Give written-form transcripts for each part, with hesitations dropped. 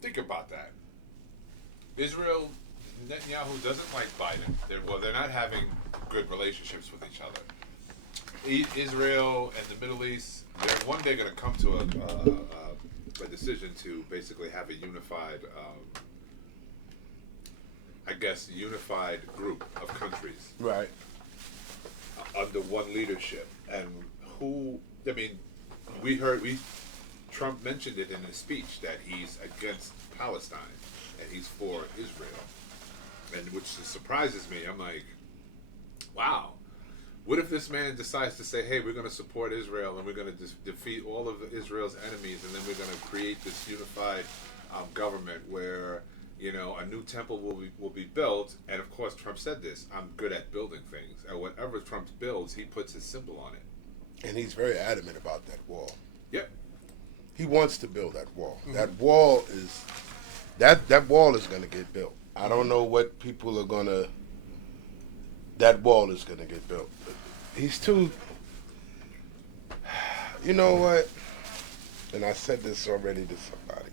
Think about that. Israel, Netanyahu doesn't like Biden. They're not having good relationships with each other. Israel and the Middle East, they're one day going to come to a decision to basically have a unified, I guess, unified group of countries Right. under one leadership. And who? I mean, Trump mentioned it in his speech that he's against Palestine and he's for Israel, and which surprises me. I'm like, wow. What if this man decides to say, "Hey, we're going to support Israel and we're going to defeat all of Israel's enemies, and then we're going to create this unified government where a new temple will be built." And of course, Trump said this: "I'm good at building things, and whatever Trump builds, he puts his symbol on it." And he's very adamant about that wall. Yep. He wants to build that wall. Mm-hmm. That wall is that wall is going to get built. I don't know what people are going to. That wall is going to get built. He's too. You know what? And I said this already to somebody,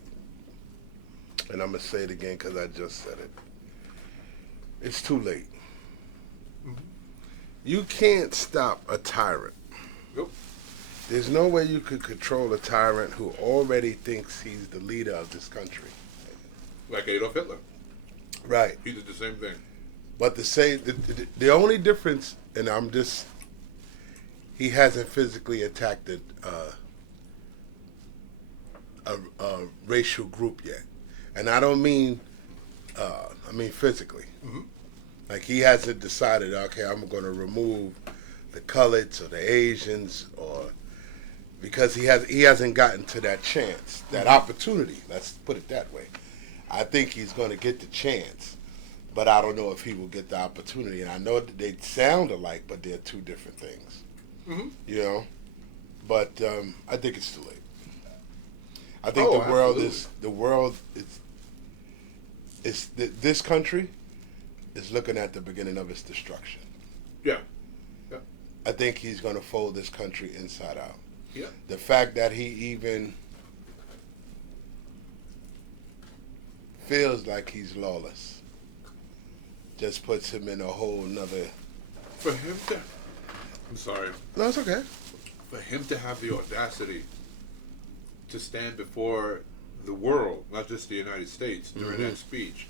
and I'm gonna say it again because I just said it. It's too late. Mm-hmm. You can't stop a tyrant. Nope. There's no way you could control a tyrant who already thinks he's the leader of this country. Like Adolf Hitler. Right. He did the same thing. But the only difference, and he hasn't physically attacked a racial group yet, and I don't mean, I mean physically. Mm-hmm. Like he hasn't decided, okay, I'm going to remove the coloreds or the Asians, or because he hasn't gotten to that chance, that opportunity. Let's put it that way. I think he's going to get the chance, but I don't know if he will get the opportunity. And I know that they sound alike, but they're two different things. Mm-hmm. But I think it's too late. I think the world is this country is looking at the beginning of its destruction. Yeah. Yeah. I think he's going to fold this country inside out. Yeah. The fact that he even feels like he's lawless just puts him in a whole nother. For him to, I'm sorry. No, it's okay. For him to have the audacity to stand before the world, not just the United States, during that speech,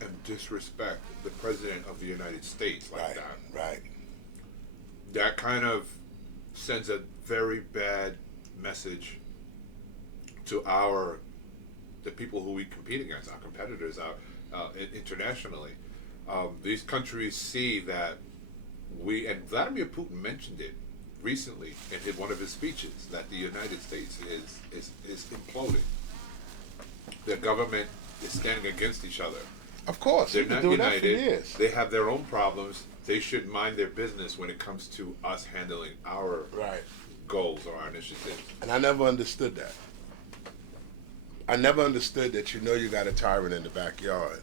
and disrespect the president of the United States like that. Right. That kind of sends a very bad message to the people who we compete against, our competitors, internationally. These countries see that and Vladimir Putin mentioned it recently in one of his speeches, that the United States is imploding. Their government is standing against each other. Of course, They're they've been not doing that for united. years. They have their own problems. They should mind their business when it comes to us handling our goals or our initiatives. And I never understood that. I never understood that you got a tyrant in the backyard,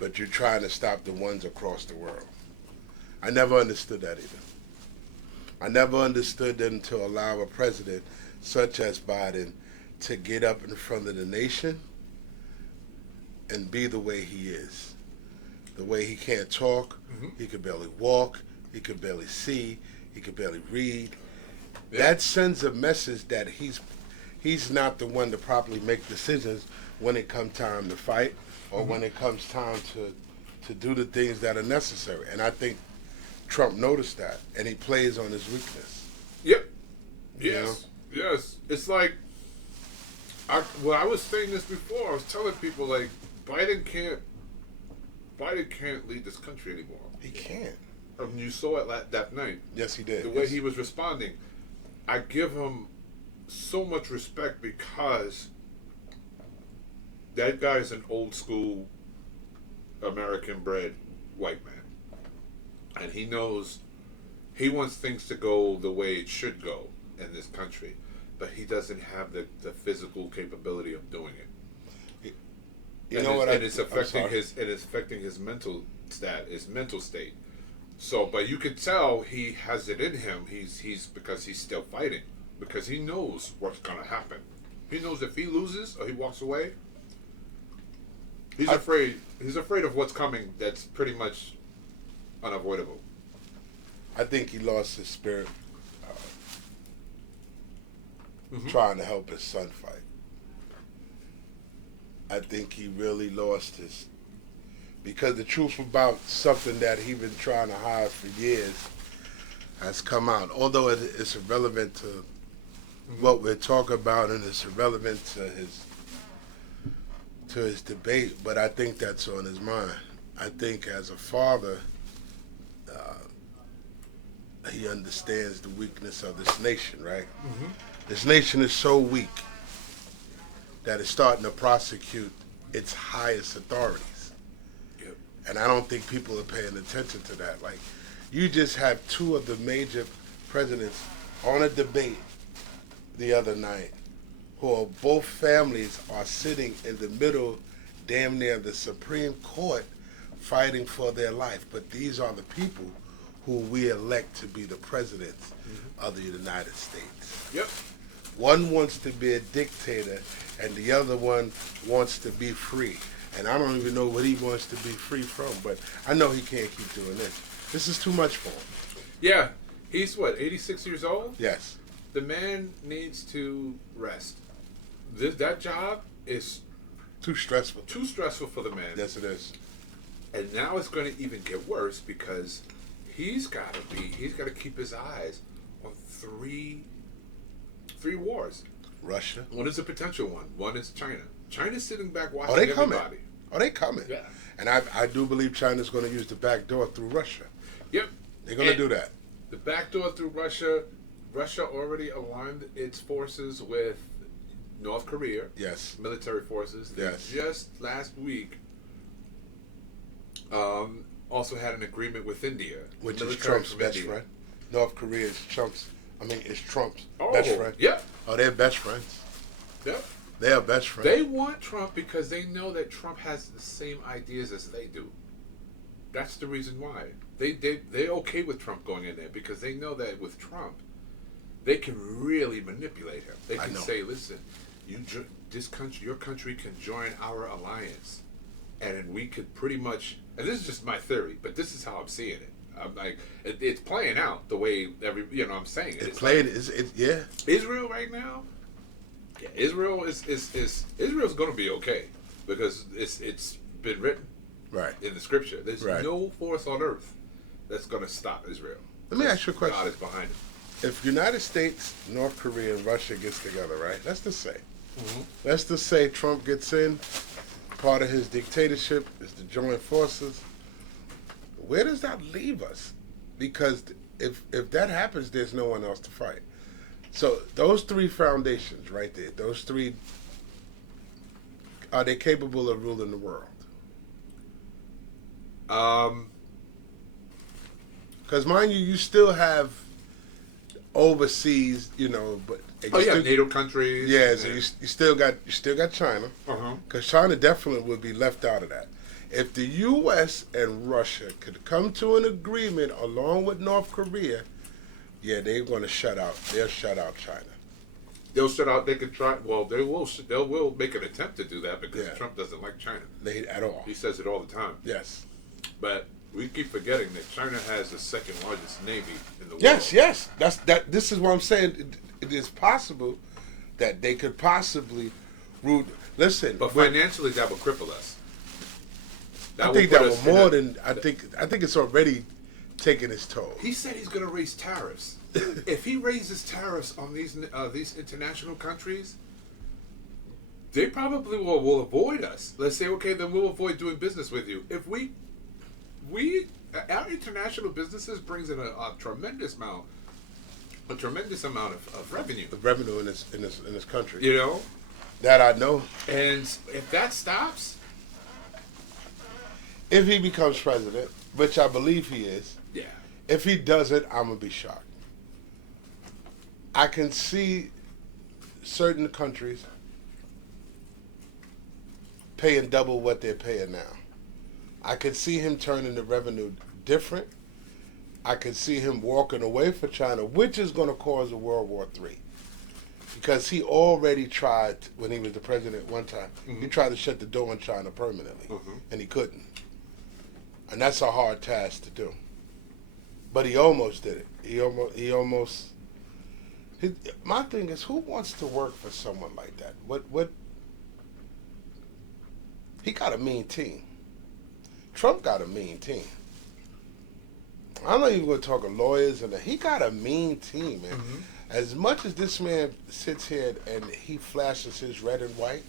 but you're trying to stop the ones across the world. I never understood that either. I never understood them to allow a president such as Biden to get up in front of the nation and be the way he is. The way he can't talk, he could barely walk, he could barely see, he could barely read. Yeah. That sends a message that he's not the one to properly make decisions when it comes time to fight or when it comes time to do the things that are necessary. And I think Trump noticed that, and he plays on his weakness. Yep. Yes. Yes. It's like, I was saying this before. I was telling people, like, Biden can't lead this country anymore. He can't. You saw it that night. Yes, he did. The way he was responding. I give him so much respect because that guy's an old school American bred white man. And he knows he wants things to go the way it should go in this country, but he doesn't have the physical capability of doing it. It's affecting his mental state. So, but you can tell he has it in him. He's because he's still fighting, because he knows what's gonna happen. He knows if he loses or he walks away, He's afraid. He's afraid of what's coming. That's pretty much unavoidable. I think he lost his spirit trying to help his son fight. I think he really lost his... Because the truth about something that he been trying to hide for years has come out. Although it's irrelevant to what we're talking about, and it's irrelevant to his debate, but I think that's on his mind. I think as a father, he understands the weakness of this nation, right? This nation is so weak that it's starting to prosecute its highest authorities. Yep. And I don't think people are paying attention to that. Like, you just have two of the major presidents on a debate the other night who are both families are sitting in the middle, damn near the Supreme Court, fighting for their life. But these are the people who we elect to be the presidents of the United States. Yep. One wants to be a dictator, and the other one wants to be free. And I don't even know what he wants to be free from, but I know he can't keep doing this. This is too much for him. Yeah. He's, 86 years old? Yes. The man needs to rest. That job is Too stressful. too stressful for the man. Yes, it is. And now it's going to even get worse because he's got to keep his eyes on three wars. Russia. One is a potential one. One is China. China's sitting back watching Oh, they coming. everybody. Oh, they coming. Yeah. And I do believe China's going to use the back door through Russia. Yep. They're going to do that. The back door through Russia. Russia already aligned its forces with North Korea. Yes. Military forces. They Yes. just last week also had an agreement with India. Which is Military Trump's from best India. friend. North Korea is Trump's Oh, best friend. Yep. Oh, they're best friends. Yep. They are best friends. They want Trump because they know that Trump has the same ideas as they do. That's the reason why. They're okay with Trump going in there because they know that with Trump, they can really manipulate him. They can say, "Listen, your country can join our alliance, and we could pretty much." And this is just my theory, but this is how I'm seeing it. I'm like, it's playing out the way I'm saying it. It's playing. Yeah. Israel right now. Yeah, Israel is Israel's going to be okay because it's been written Right. in the scripture. There's Right. no force on earth that's going to stop Israel. Let me ask you a question. God is behind it. If United States, North Korea, and Russia gets together, right? Let's just say Trump gets in. Part of his dictatorship is to join forces. Where does that leave us? Because if that happens, there's no one else to fight. So those three foundations right there, those three, are they capable of ruling the world? Because mind you, you still have overseas, but NATO countries. yeah. So you still got China, because China definitely would be left out of that. If the U.S. and Russia could come to an agreement along with North Korea, yeah, they're going to shut out. They'll shut out China. They'll shut out. They could try. Well, they will make an attempt to do that because Yeah. Trump doesn't like China. At all. He says it all the time. Yes. But we keep forgetting that China has the second largest navy in the world. Yes. This is what I'm saying. It is possible that they could possibly root. Listen, But financially, that would cripple us. I think that was more than. I think it's already taking its toll. He said he's going to raise tariffs. If he raises tariffs on these international countries, they probably will avoid us. Let's say, okay, then we'll avoid doing business with you. If our international businesses brings in a tremendous amount of revenue. The revenue in this country. You know, That I know. and if that stops, If he becomes president, which I believe he is, yeah, if he doesn't, I'm gonna be shocked. I can see certain countries paying double what they're paying now. I could see him turning the revenue different. I could see him walking away from China, which is going to cause a World War III. Because he already tried, when he was the president one time, he tried to shut the door on China permanently, and he couldn't. And that's a hard task to do. But he almost did it. He almost. My thing is, who wants to work for someone like that? What? He got a mean team. Trump got a mean team. I'm not even going to talk of lawyers and that. He got a mean team, man. As much as this man sits here and he flashes his red and white,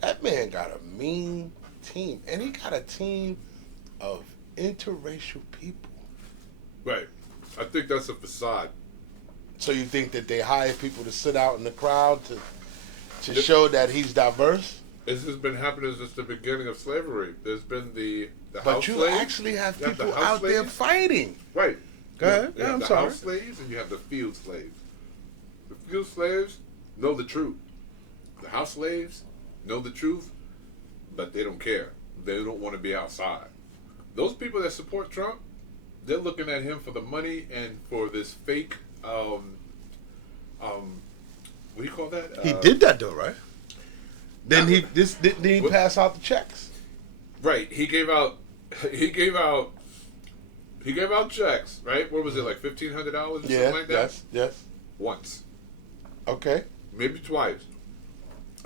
that man got a mean team. And he got a team of interracial people. Right. I think that's a facade. So you think that they hire people to sit out in the crowd to show that he's diverse? This has been happening since the beginning of slavery. There's been the but house you slaves. actually have You people the house out there slaves. fighting. Right. Go ahead. You Yeah, have I'm the sorry. house slaves and you have the field slaves. The field slaves know the truth. The house slaves know the truth, but they don't care. They don't want to be outside. Those people that support Trump, they're looking at him for the money and for this fake, what do you call that? He did that though, right? Then didn't he pass out the checks? Right. He gave out checks, right? What was it, like $1,500 or something like that? Yes. Once. Okay. Maybe twice.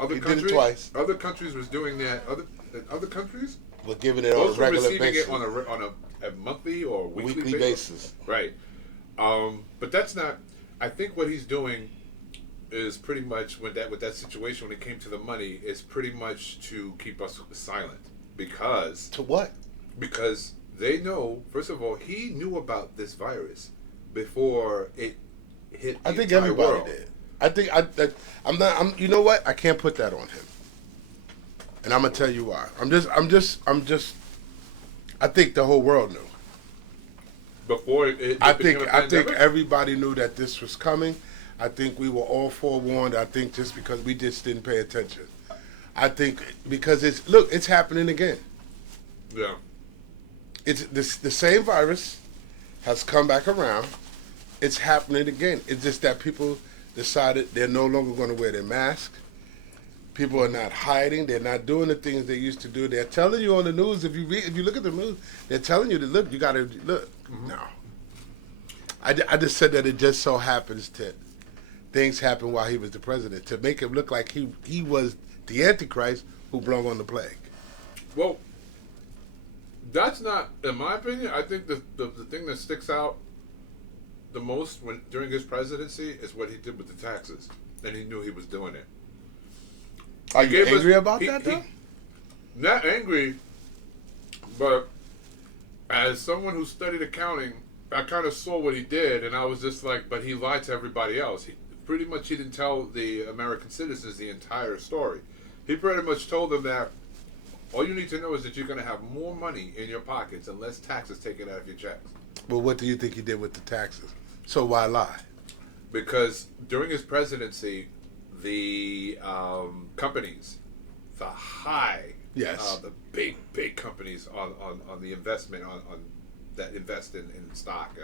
He did it twice. Other countries was doing that. Other countries We're giving it on a those were regular receiving basis. it on a monthly or weekly basis. Right. But that's not. I think what he's doing is pretty much with that situation when it came to the money is pretty much to keep us silent because To what? because they know. First of all, he knew about this virus before it hit. I the think entire everybody world. did. I think I'm not. You know what? I can't put that on him. And I'm gonna tell you why. I think the whole world knew. Before it I became think a pandemic? everybody knew that this was coming. I think we were all forewarned. I think just because we just didn't pay attention. I think because it's happening again. Yeah. It's the same virus has come back around. It's happening again. It's just that people decided they're no longer going to wear their mask. People are not hiding. They're not doing the things they used to do. They're telling you on the news. If you look at the news, they're telling you to look. You got to look. No. I just said that it just so happens that things happened while he was the president to make him look like he was the Antichrist who blung on the plague. Well, that's not, in my opinion. I think the thing that sticks out the most during his presidency is what he did with the taxes, and he knew he was doing it. Are you angry about that, though? Not angry, but as someone who studied accounting, I kind of saw what he did, and I was just like, but he lied to everybody else. He didn't tell the American citizens the entire story. He pretty much told them that all you need to know is that you're going to have more money in your pockets and less taxes taken out of your checks. Well, what do you think he did with the taxes? So why lie? Because during his presidency, the companies, the the big companies on the investment on that invest in stock,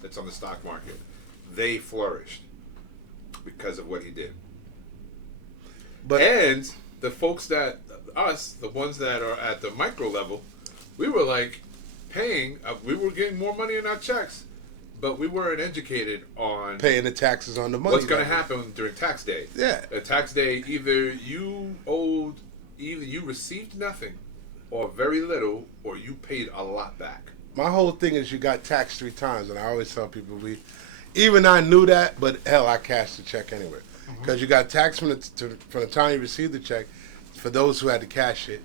that's on the stock market, they flourished because of what he did. And the folks the ones that are at the micro level, we were like paying, we were getting more money in our checks, but we weren't educated on paying the taxes on the money. What's going to happen during tax day? Yeah. Tax day, either you received nothing or very little, or you paid a lot back. My whole thing is you got taxed 3 times, and I always tell people even I knew that, but hell, I cashed the check anyway. Because you got taxed from the time you received the check. For those who had to cash it,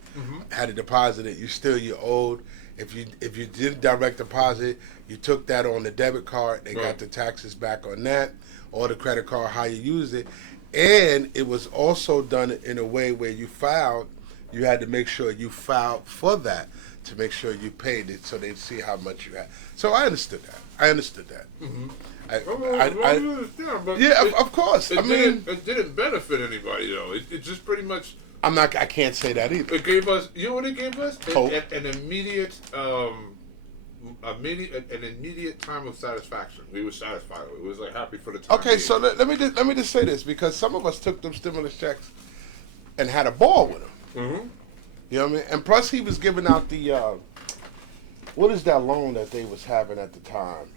had to deposit it, you owed. If you did direct deposit, you took that on the debit card. They got the taxes back on that, or the credit card, how you used it. And it was also done in a way where you had to make sure you filed for that to make sure you paid it so they'd see how much you had. So I understood that. Of course. It didn't benefit anybody, though. It just pretty much... I can't say that either. It gave us... You know what it gave us? Hope. An immediate an immediate time of satisfaction. We were satisfied. It was like happy for the time. Okay, being. so let me just say this, because some of us took them stimulus checks and had a ball with them. Mm-hmm. You know what I mean? And plus, he was giving out the what is that loan that they was having at the time?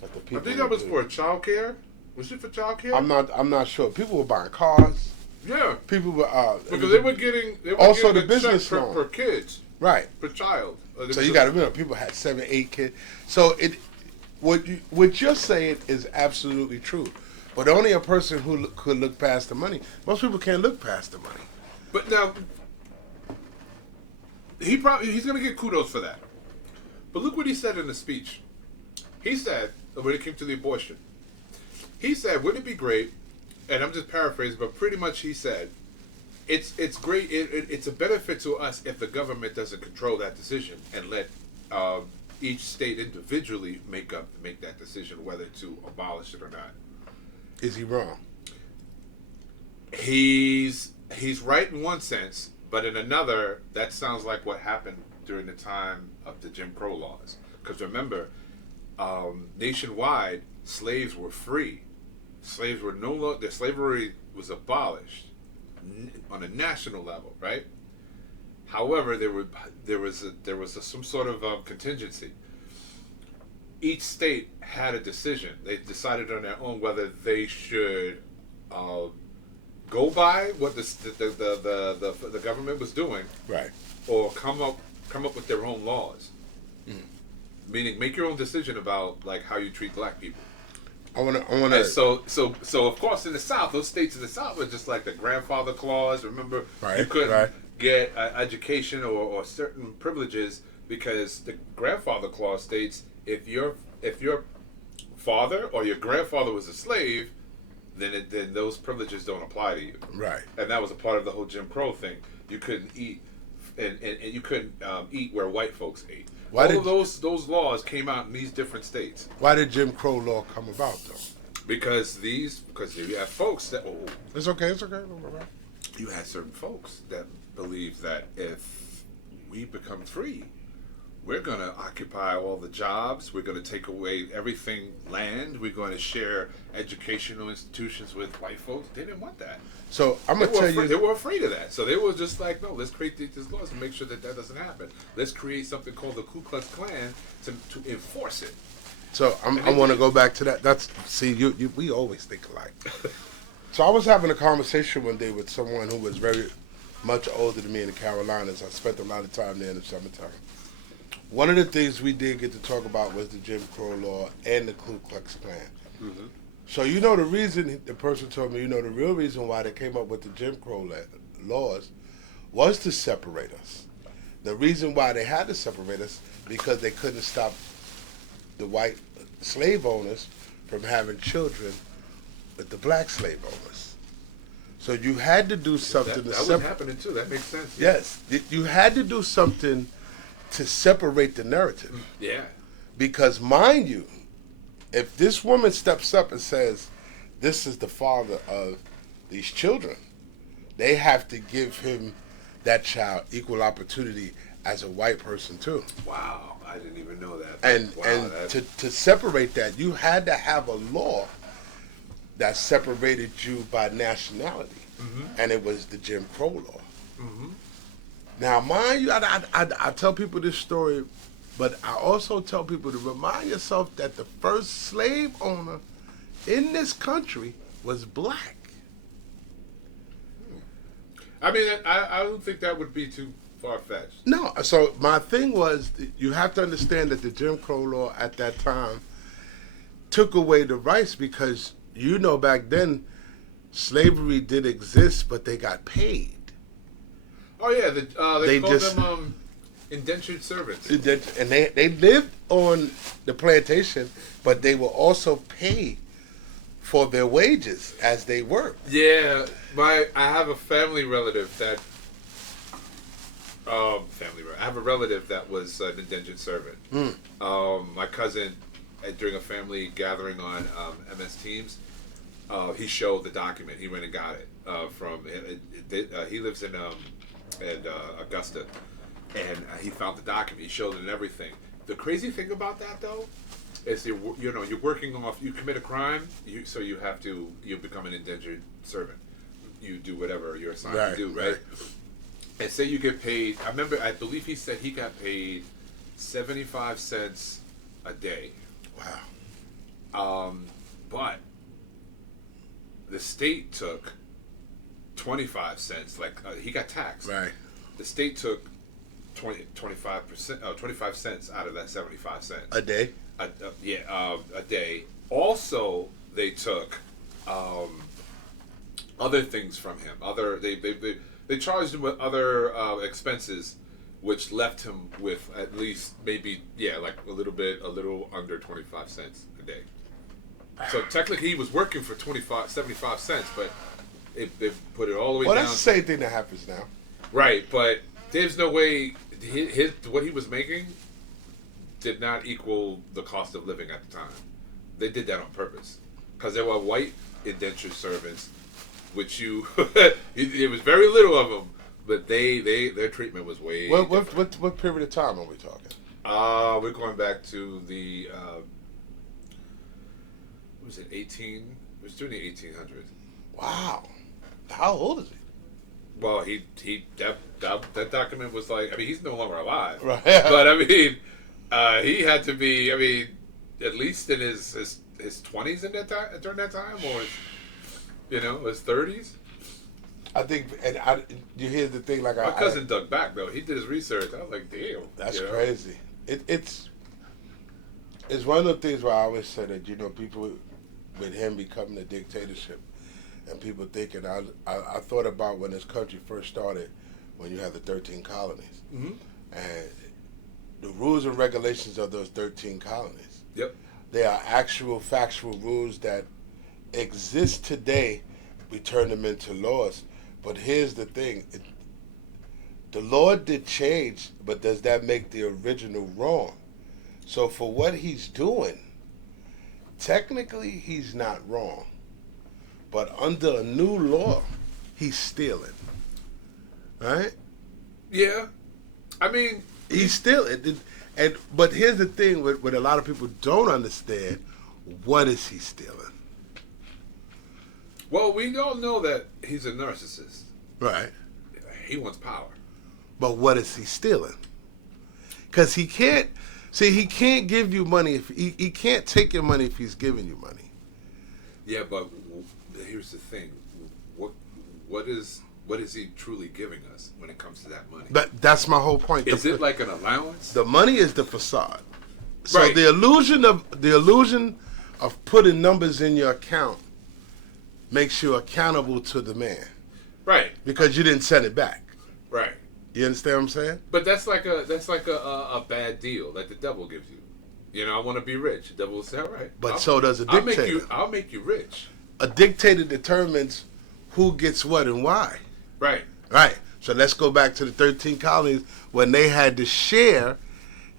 That the people. I think that was for child care. Was it for child care? I'm not sure. People were buying cars. Yeah. People were because they were getting also getting the a check business loan per kids. Right. Per child. So you got to remember, people had 7, 8 kids. So what you're saying is absolutely true. But only a person who could look past the money. Most people can't look past the money. But now, he's going to get kudos for that. But look what he said in the speech. He said, when it came to the abortion, he said, wouldn't it be great, and I'm just paraphrasing, but pretty much he said, it's great, it's a benefit to us if the government doesn't control that decision and let each state individually make that decision whether to abolish it or not. Is he wrong? He's right in one sense, but in another, that sounds like what happened during the time of the Jim Crow laws. Because remember, nationwide, slaves were free. Slaves were no longer, slavery was abolished on a national level, right? However, there was some sort of contingency. Each state had a decision. They decided on their own whether they should go by what the government was doing, right, or come up with their own laws. Meaning, make your own decision about like how you treat black people. I want to. So of course in the South, those states in the South were just like the grandfather clause. Remember, you couldn't get education or certain privileges because the grandfather clause states if your father or your grandfather was a slave, then those privileges don't apply to you. Right. And that was a part of the whole Jim Crow thing. You couldn't eat, and you couldn't eat where white folks ate. All of those laws came out in these different states. Why did Jim Crow law come about, though? Because you have folks that it's okay. You had certain folks that believed that if we become free, we're going to occupy all the jobs. We're going to take away everything, land. We're going to share educational institutions with white folks. They didn't want that. So I'm going to tell you. They were afraid of that. So they were just like, no, let's create these laws and make sure that doesn't happen. Let's create something called the Ku Klux Klan to enforce it. So I want to go back to that. We always think alike. So I was having a conversation one day with someone who was very much older than me in the Carolinas. I spent a lot of time there in the summertime. One of the things we did get to talk about was the Jim Crow law and the Ku Klux Klan. Mm-hmm. So the reason, the person told me, the real reason why they came up with the Jim Crow laws was to separate us. The reason why they had to separate us because they couldn't stop the white slave owners from having children with the black slave owners. So you had to do something. That was happening too. That makes sense. Yes, you had to do something to separate the narrative. Yeah. Because mind you, if this woman steps up and says, this is the father of these children, they have to give him, that child, equal opportunity as a white person too. Wow, I didn't even know that. And to separate that, you had to have a law that separated you by nationality. Mm-hmm. And it was the Jim Crow law. Mm-hmm. Now, mind you, I tell people this story, but I also tell people to remind yourself that the first slave owner in this country was black. I mean, I don't think that would be too far-fetched. No, so my thing was, you have to understand that the Jim Crow law at that time took away the rights because, back then, slavery did exist, but they got paid. Oh yeah, they called them indentured servants. And they lived on the plantation, but they were also paid for their wages as they worked. Yeah, I have a family relative that. I have a relative that was an indentured servant. My cousin, during a family gathering on MS Teams, he showed the document. He went and got it from. He lives in Augusta, and he found the document. He showed it and everything. The crazy thing about that, though, is you're working off. You commit a crime, so you become an indentured servant. You do whatever you're assigned to do, right? And say you get paid. I believe he said he got paid 75 cents a day. Wow. But the state took 25 cents. Like he got taxed. Right. The state took 25%, 25 cents out of that 75 cents A day. A day. Also, they took other things from him. They charged him with other expenses, which left him with at least maybe like a little under 25 cents a day. So technically, he was working for 75 cents, but they put it all the way down. Well, that's the same thing that happens now. Right, but there's no way what he was making did not equal the cost of living at the time. They did that on purpose because there were white indentured servants, which it was very little of them, but their treatment was way. What period of time are we talking? We're going back to the what was it 18? It was during the 1800s. Wow, how old is he? Well, that document was like, I mean, he's no longer alive, right? But I mean, he had to be, I mean, at least in his 20s in that time, during that time, or his 30s. I think, you hear the thing like my cousin dug back though. He did his research. I was like, damn, that's crazy. It's one of the things where I always say that people with him becoming a dictatorship. And people thinking, I thought about when this country first started, when you had the 13 colonies. Mm-hmm. And the rules and regulations of those 13 colonies. Yep. They are actual factual rules that exist today. We turn them into laws. But here's the thing. The law did change, but does that make the original wrong? So for what he's doing, technically he's not wrong. But under a new law, he's stealing. Right? Yeah. I mean, he's stealing. But here's the thing: what a lot of people don't understand, what is he stealing? Well, we all know that he's a narcissist. Right. He wants power. But what is he stealing? Because he can't give you money if he can't take your money if he's giving you money. Yeah, but here's the thing: what is he truly giving us when it comes to that money? That's my whole point. Is it like an allowance? The money is the facade. So right. the illusion of putting numbers in your account makes you accountable to the man. Right. Because you didn't send it back. Right. You understand what I'm saying? But that's like a bad deal that the devil gives you. I want to be rich. The devil will say, all right. But so does a dictator. I'll make you rich. A dictator determines who gets what and why. Right. Right. So let's go back to the 13 colonies when they had to share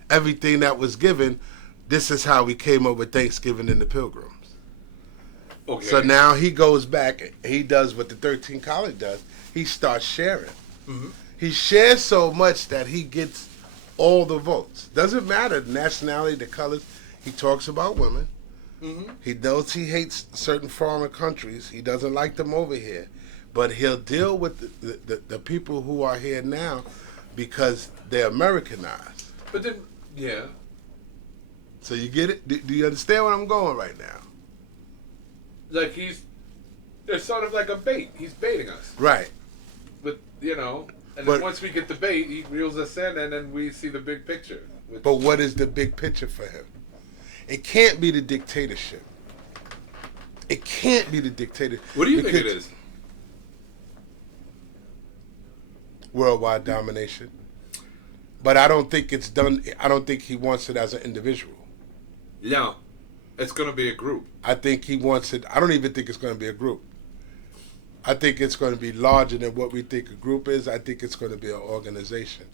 everything that was given. This is how we came up with Thanksgiving and the Pilgrims. Okay. So now he goes back. He does what the 13 colonies does. He starts sharing. Mm-hmm. He shares so much that he gets all the votes. Doesn't matter the nationality, the colors. He talks about women. Mm-hmm. He knows he hates certain foreign countries. He doesn't like them over here. But he'll deal with the people who are here now because they're Americanized. But then, yeah. So you get it? Do you understand where I'm going right now? Like it's sort of like a bait. He's baiting us. Right. But, and then once we get the bait, he reels us in and then we see the big picture. But what is the big picture for him? It can't be the dictatorship. It can't be the dictator. What do you think it is? Worldwide domination. But I don't think it's done. I don't think he wants it as an individual. No. It's going to be a group. I think he wants it. I don't even think it's going to be a group. I think it's going to be larger than what we think a group is. I think it's going to be an organization.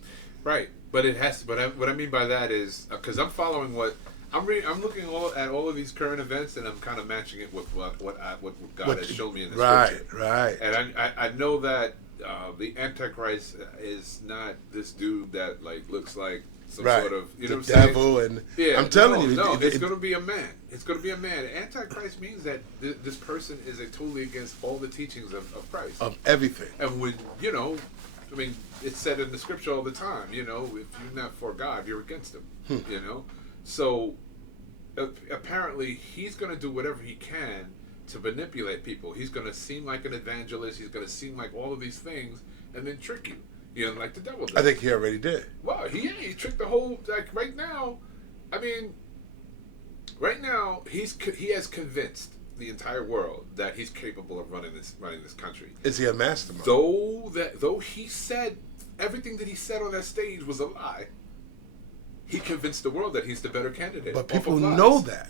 Right. But it has to. But what I mean by that is, because I'm following what, I'm looking at all of these current events, and I'm kind of matching it with what God has shown me in the scripture. Right. And I know that the Antichrist is not this dude that like looks like some Right. sort of the devil saying? and Yeah, I'm telling you, no, it's going to be a man. It's going to be a man. Antichrist means that this person is totally against all the teachings of Christ, of everything. and when I mean, it's said in the scripture all the time. If you're not for God, you're against him. So apparently he's going to do whatever he can to manipulate people. He's going to seem like an evangelist. He's going to seem like all of these things, and then trick you. Like the devil did. I think he already did. Well, he tricked the whole, like, right now. I mean, right now he has convinced the entire world that he's capable of running this country. Is he a mastermind? Though he said everything that he said on that stage was a lie, he convinced the world that he's the better candidate. But people know that.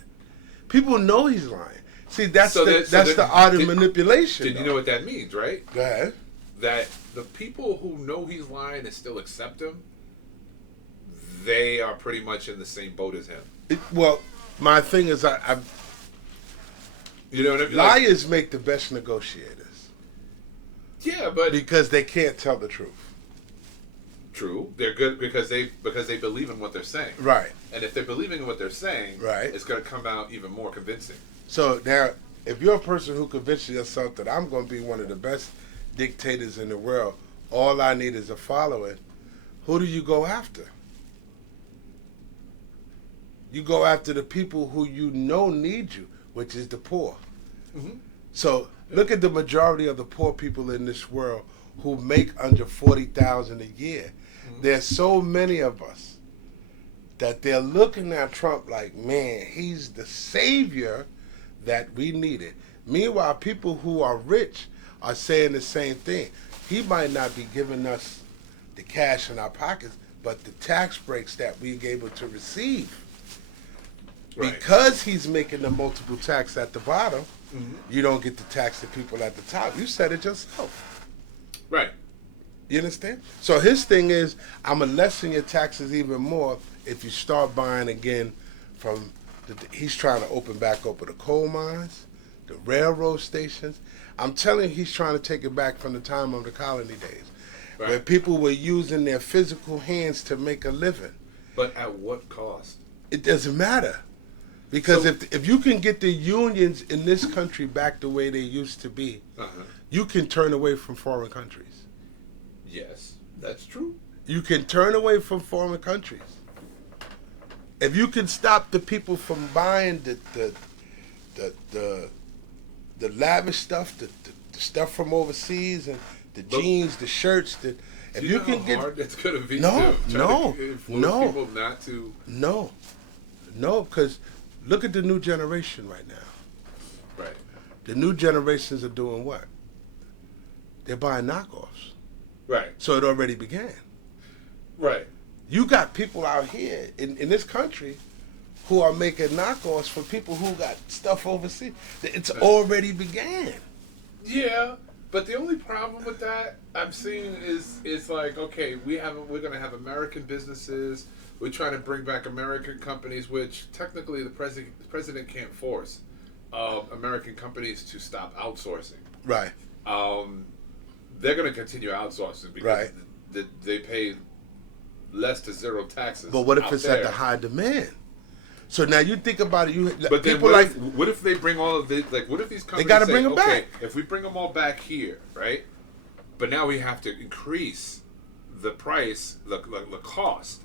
People know he's lying. See, that's So the art of manipulation. Did you know what that means, right? Go ahead. That the people who know he's lying and still accept him, they are pretty much in the same boat as him. Well, my thing is, You know what I mean? liars make the best negotiators Yeah, but because they can't tell the truth. true. They're good because they believe in what they're saying. Right. And if they're believing in what they're saying, Right. it's going to come out even more convincing. So now, if you're a person who convinces yourself that I'm going to be one of the best dictators in the world, all I need is a following, who do you go after? You go after the people who you know need you, which is the poor. Mm-hmm. So look at the majority of the poor people in this world who make under $40,000 a year. Mm-hmm. There's so many of us that they're looking at Trump like, man, he's the savior that we needed. Meanwhile, people who are rich are saying the same thing. He might not be giving us the cash in our pockets, but the tax breaks that we're able to receive. Right. Because he's making the multiple tax at the bottom, Mm-hmm. you don't get to tax the people at the top. You said it yourself. Right. You understand? So his thing is, I'm going to lessen your taxes even more if you start buying again from, he's trying to open back up with the coal mines, the railroad stations. I'm telling you, he's trying to take it back from the time of the colony days, Right. where people were using their physical hands to make a living. But at what cost? It doesn't matter. Because So- if you can get the unions in this country back the way they used to be, Uh-huh. you can turn away from foreign countries. Yes, that's true. You can turn away from foreign countries. If you can stop the people from buying the lavish stuff, the stuff from overseas, and the jeans, the shirts, if Do you know can how get hard that's going to be? No, to no, influence no. people not to. no, because look at the new generation right now. Right. The new generations are doing what? They're buying knockoffs. Right. So it already began. Right. You got people out here in this country who are making knockoffs for people who got stuff overseas. It's already began. Yeah, but the only problem with that I'm seeing is like, okay, we're going to have American businesses. We're trying to bring back American companies, which technically the president can't force American companies to stop outsourcing. Right. They're going to continue outsourcing because they pay less to zero taxes. But what if out it's there. at the high demand? So now you think about it. But then people what if they bring all of the, like, what if these companies gotta say, bring 'em okay, back. if we bring them all back here, right? But now we have to increase the price, the cost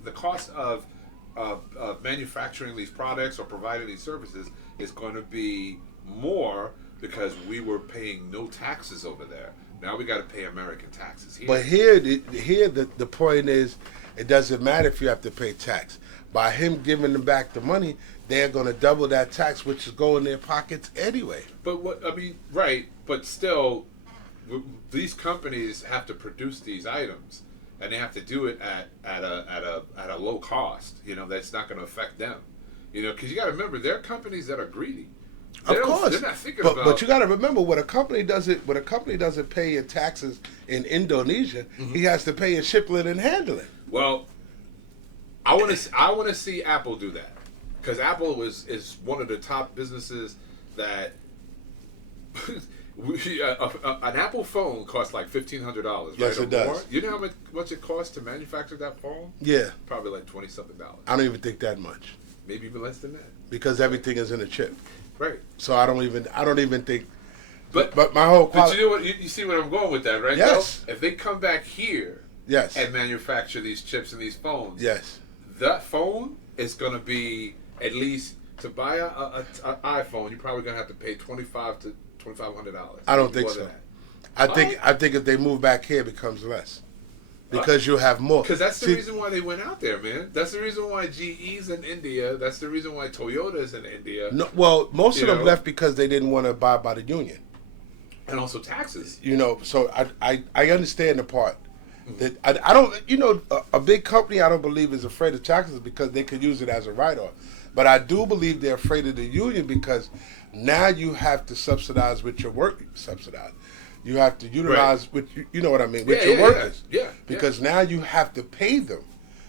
of manufacturing these products or providing these services is going to be more because we were paying no taxes over there. Now we got to pay American taxes here. But here the point is, it doesn't matter if you have to pay tax. By him giving them back the money, they're going to double that tax, which is going in their pockets anyway. But right? But still, these companies have to produce these items, and they have to do it at a low cost. That's not going to affect them. Because you got to remember, there are companies that are greedy. Of course, they're not thinking but, about. But you got to remember, when a company doesn't pay in taxes in Indonesia, he has to pay in shipping and handling. Well, I want to see Apple do that, because Apple is one of the top businesses that An Apple phone costs like $1,500. Yes, right, it does. More. You know how much it costs to manufacture that phone? Yeah. Probably like $20-something. I don't even think that much. Maybe even less than that. Because everything is in a chip. Right. So I don't even think. But my whole But you know what? You see where I'm going with that, right? Yes. Though? If they come back here. Yes. And manufacture these chips and these phones. Yes. That phone is going to be at least to buy a iPhone. You're probably going to have to pay $2,500 to $2,500. I don't think so. I think if they move back here, it becomes less. Because you have more. Because that's the reason why they went out there, man. That's the reason why GE's in India. That's the reason why Toyota's in India. No, well, most of them left because they didn't want to abide by the union. And also taxes. So I understand the part. That I don't, a big company I don't believe is afraid of taxes because they could use it as a write-off. But I do believe they're afraid of the union because now you have to subsidize with your work. You have to utilize with you know what I mean with your workers. Yeah. Because now you have to pay them.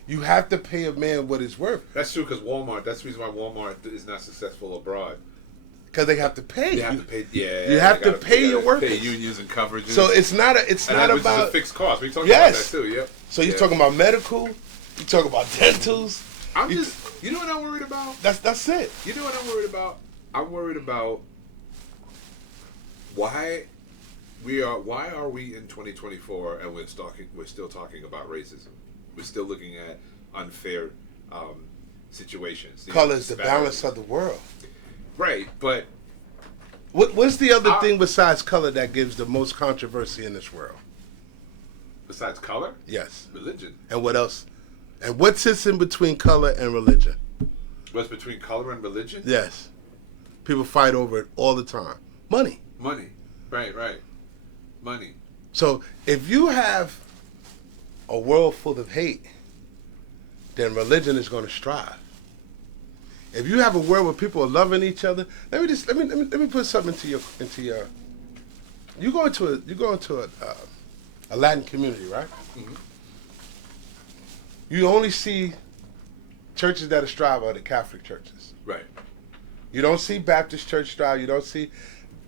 You have to pay a man what he's worth. That's true because Walmart. That's the reason why Walmart is not successful abroad. Because they have to pay. You have to pay. Yeah. You have to pay your workers. Pay unions and coverages. So it's not about which is a fixed cost. We talking about that too. Yep. So you're talking about medical. You talking about dentals. You know what I'm worried about? That's it. You know what I'm worried about? I'm worried about why are we in 2024 and we're still talking about racism? We're still looking at unfair situations. Color is the balance of the world. Right, but what's the other thing besides color that gives the most controversy in this world? Besides color? Yes. Religion. And what else? And what sits in between color and religion? What's between color and religion? Yes. People fight over it all the time. Money. Money. Right. Money. So if you have a world full of hate, then religion is going to strive. If you have a world where people are loving each other, let me put something into your. You go into a Latin community, right? Mm-hmm. You only see churches that are strive are the Catholic churches. Right. You don't see Baptist church strive. You don't see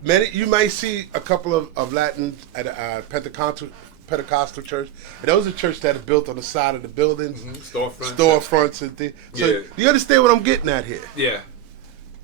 many. You might see a couple of Latin at a Pentecostal church. And those are churches that are built on the side of the buildings, storefronts and things. So you understand what I'm getting at here? Yeah.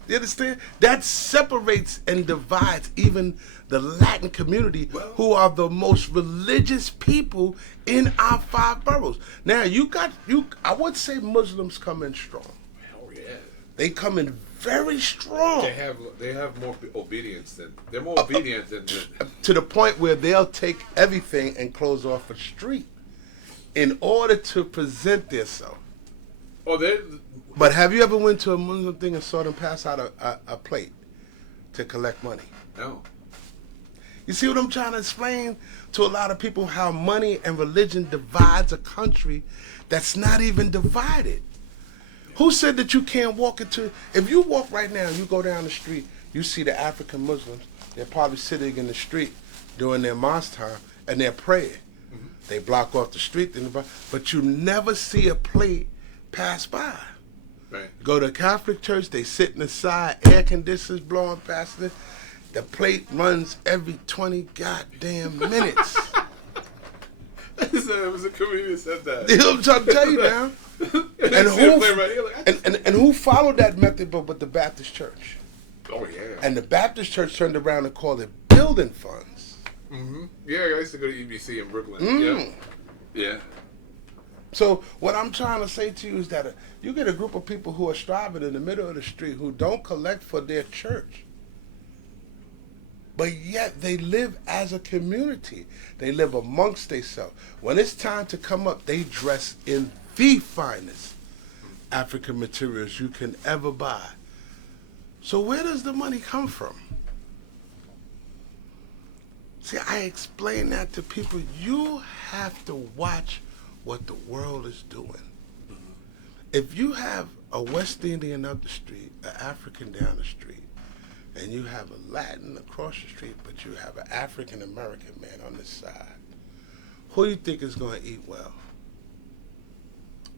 You understand? That separates and divides even the Latin community, who are the most religious people in our 5 boroughs. Now I would say Muslims come in strong. Hell yeah. They come in very strong. They have more obedience they're more obedient than to the point where they'll take everything and close off a street in order to present themselves. But have you ever went to a Muslim thing and saw them pass out a plate to collect money? No. You see what I'm trying to explain to a lot of people, how money and religion divides a country that's not even divided. Who said that you can't walk into... If you walk right now, you go down the street, you see the African Muslims, they're probably sitting in the street during their mosque time, and they're praying. Mm-hmm. They block off the street, but you never see a plate pass by. Right. Go to a Catholic church, they sit in the side, air conditioners blowing past it. The plate runs every 20 goddamn minutes. It was a comedian that said that. You know what I'm trying to tell you now? And who followed that method but the Baptist church? Oh, yeah. And the Baptist church turned around and called it building funds. Mm-hmm. Yeah, I used to go to EBC in Brooklyn. Yeah. So what I'm trying to say to you is that you get a group of people who are striving in the middle of the street who don't collect for their church. But yet they live as a community. They live amongst themselves. When it's time to come up, they dress in the finest African materials you can ever buy. So where does the money come from? See, I explain that to people. You have to watch what the world is doing. If you have a West Indian up the street, an African down the street, and you have a Latin across the street, but you have an African American man on this side, who do you think is going to eat well?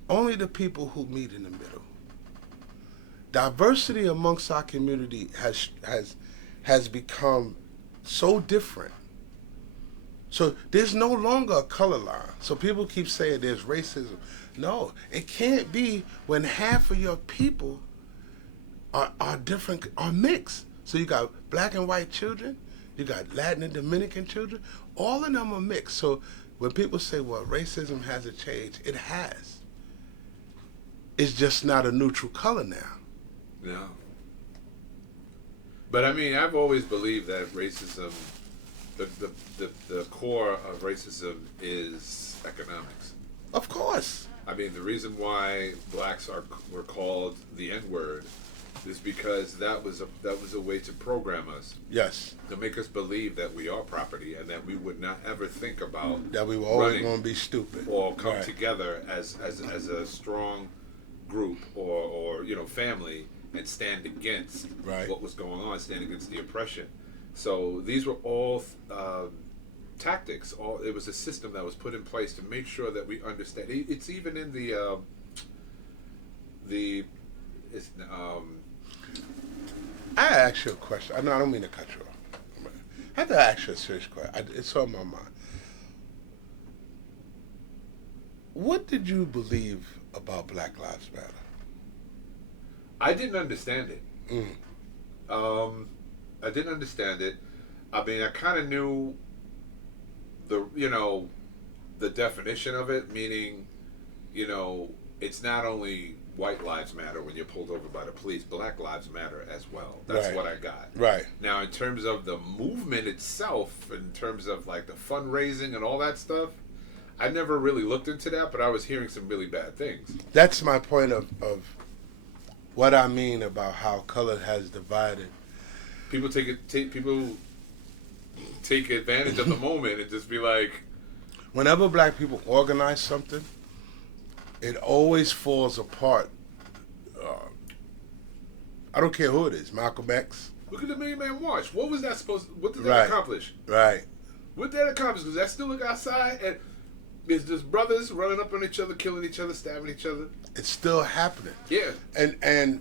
Only the people who meet in the middle. Diversity amongst our community has become so different. So there's no longer a color line. So people keep saying there's racism. No, it can't be when half of your people are different, are mixed. So you got black and white children, you got Latin and Dominican children, all of them are mixed. So when people say, well, racism hasn't changed, it has. It's just not a neutral color now. No. But I mean, I've always believed that racism, the core of racism is economics. Of course. I mean, the reason why blacks were called the N-word is because that was a way to program us. Yes. To make us believe that we are property and that we would not ever think about that we were always going to be stupid or come together as a strong group or family and stand against what was going on, stand against the oppression. So these were all tactics. It was a system that was put in place to make sure that we understand. It's even in I ask you a question. I don't mean to cut you off. I have to ask you a serious question. It's on my mind. What did you believe about Black Lives Matter? I didn't understand it. I didn't understand it. I mean, I kind of knew the definition of it, meaning, it's not only white lives matter when you're pulled over by the police, black lives matter as well. That's what I got. Right. Now, in terms of the movement itself, in terms of like the fundraising and all that stuff, I never really looked into that, but I was hearing some really bad things. That's my point of what I mean about how color has divided. People take advantage of the moment and just be like... Whenever black people organize something, it always falls apart. I don't care who it is. Malcolm X. Look at the Million Man March. What was that supposed to... What did that accomplish? Right. What did that accomplish? Because that still look outside and it's just brothers running up on each other, killing each other, stabbing each other. It's still happening. Yeah. And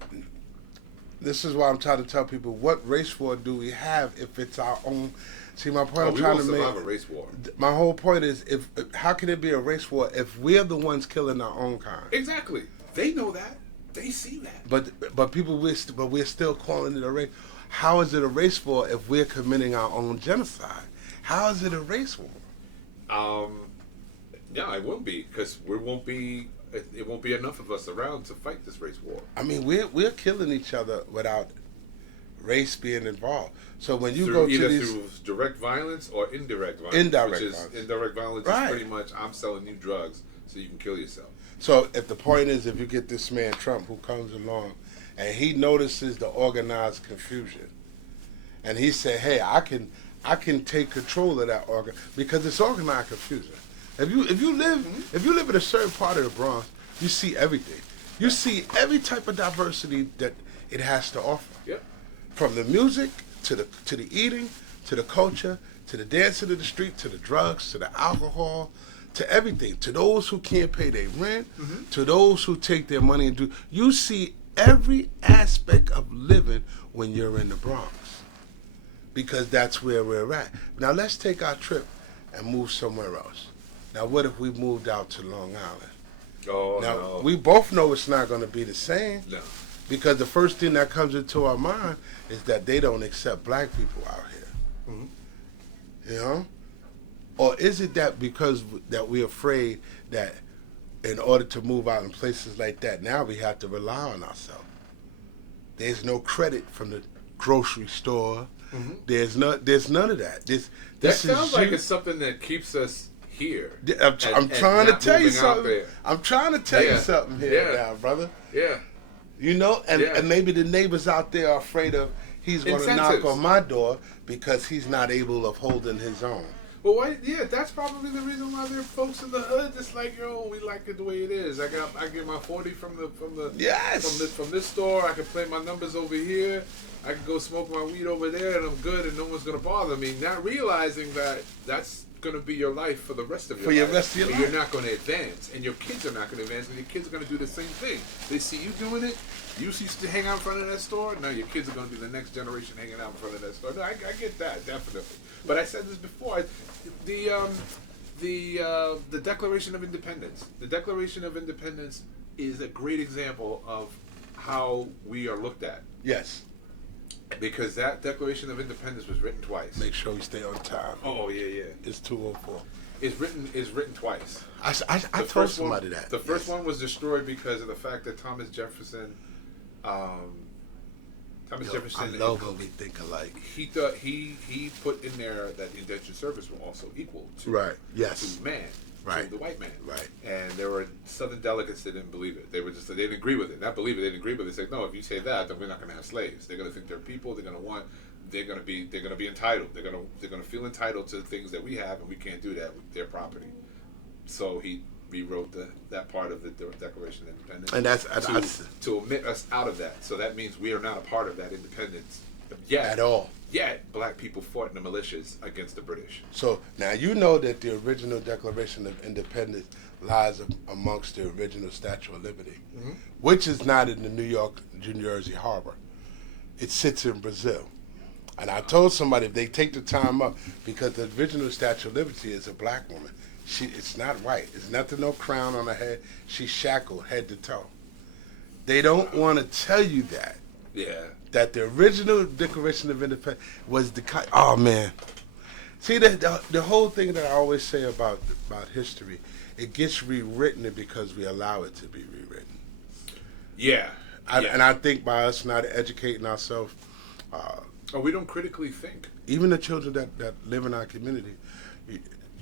this is why I'm trying to tell people, what race war do we have if it's our own... See, my point I'm trying to make... We won't survive a race war. My whole point is, how can it be a race war if we're the ones killing our own kind? Exactly. They know that. They see that. But we're still calling it a race. How is it a race war if we're committing our own genocide? How is it a race war? Yeah, it won't be, because it won't be enough of us around to fight this race war. I mean, we're killing each other without race being involved. So when you through go to these... through direct violence or indirect violence. Indirect violence is pretty much, I'm selling you drugs so you can kill yourself. So if the point is, if you get this man Trump who comes along and he notices the organized confusion, and he said, "Hey, I can take control of that because it's organized confusion." If you live in a certain part of the Bronx, you see everything. You see every type of diversity that it has to offer. Yep. From the music to the eating to the culture to the dancing in the street to the drugs to the alcohol to everything, to those who can't pay their rent, to those who take their money and do. You see every aspect of living when you're in the Bronx, because that's where we're at. Now let's take our trip and move somewhere else. Now what if we moved out to Long Island? Oh, now, no. We both know it's not going to be the same. No. Because the first thing that comes into our mind is that they don't accept black people out here. You know? Or is it that because that we're afraid that in order to move out in places like that, now we have to rely on ourselves? There's no credit from the grocery store. There's none of that. This sounds like it's something that keeps us here. I'm trying to tell you something. I'm trying to tell you something here now, brother. Yeah. You know, and maybe the neighbors out there are afraid of he's going to knock on my door because he's not able of holding his own. Well, why? Yeah, that's probably the reason why there are folks in the hood that's like, yo, we like it the way it is. I get my 40 from this store. I can play my numbers over here. I can go smoke my weed over there, and I'm good, and no one's gonna bother me. Not realizing that that's going to be your life for the rest of your For life. your rest of your and life. You're not going to advance, and your kids are not going to advance, and your kids are going to do the same thing. They see you doing it. You used to hang out in front of that store. Now your kids are going to be the next generation hanging out in front of that store. No, I get that, definitely. But I said this before. The Declaration of Independence. The Declaration of Independence is a great example of how we are looked at. Yes. Because that Declaration of Independence was written twice. Make sure we stay on time. Oh yeah. It's 2:04. It's written twice. I told somebody that. The first one was destroyed because of the fact that Thomas Jefferson. Jefferson. I love when we think alike. He thought he put in there that the indentured service were also equal to Yes. to man. Right. To the white man. Right. And there were Southern delegates that didn't believe it. They didn't agree with it. Not believe it, they didn't agree with it. They said, no, if you say that, then we're not going to have slaves. They're going to think they're people. They're going to be entitled. They're going to feel entitled to things that we have, and we can't do that with their property. So he rewrote that part of the Declaration of Independence. And that's to omit us out of that. So that means we are not a part of that independence. Yet, at all. Yet, black people fought in the militias against the British. So now you know that the original Declaration of Independence lies amongst the original Statue of Liberty, which is not in the New York, New Jersey harbor. It sits in Brazil. And I told somebody if they take the time up, because the original Statue of Liberty is a black woman. It's not white. It's nothing, no crown on her head. She's shackled head to toe. They don't want to tell you that. Yeah. That the original Declaration of Independence was oh man. See, the whole thing that I always say about history, it gets rewritten because we allow it to be rewritten. Yeah. And I think by us not educating ourselves, we don't critically think. Even the children that live in our community,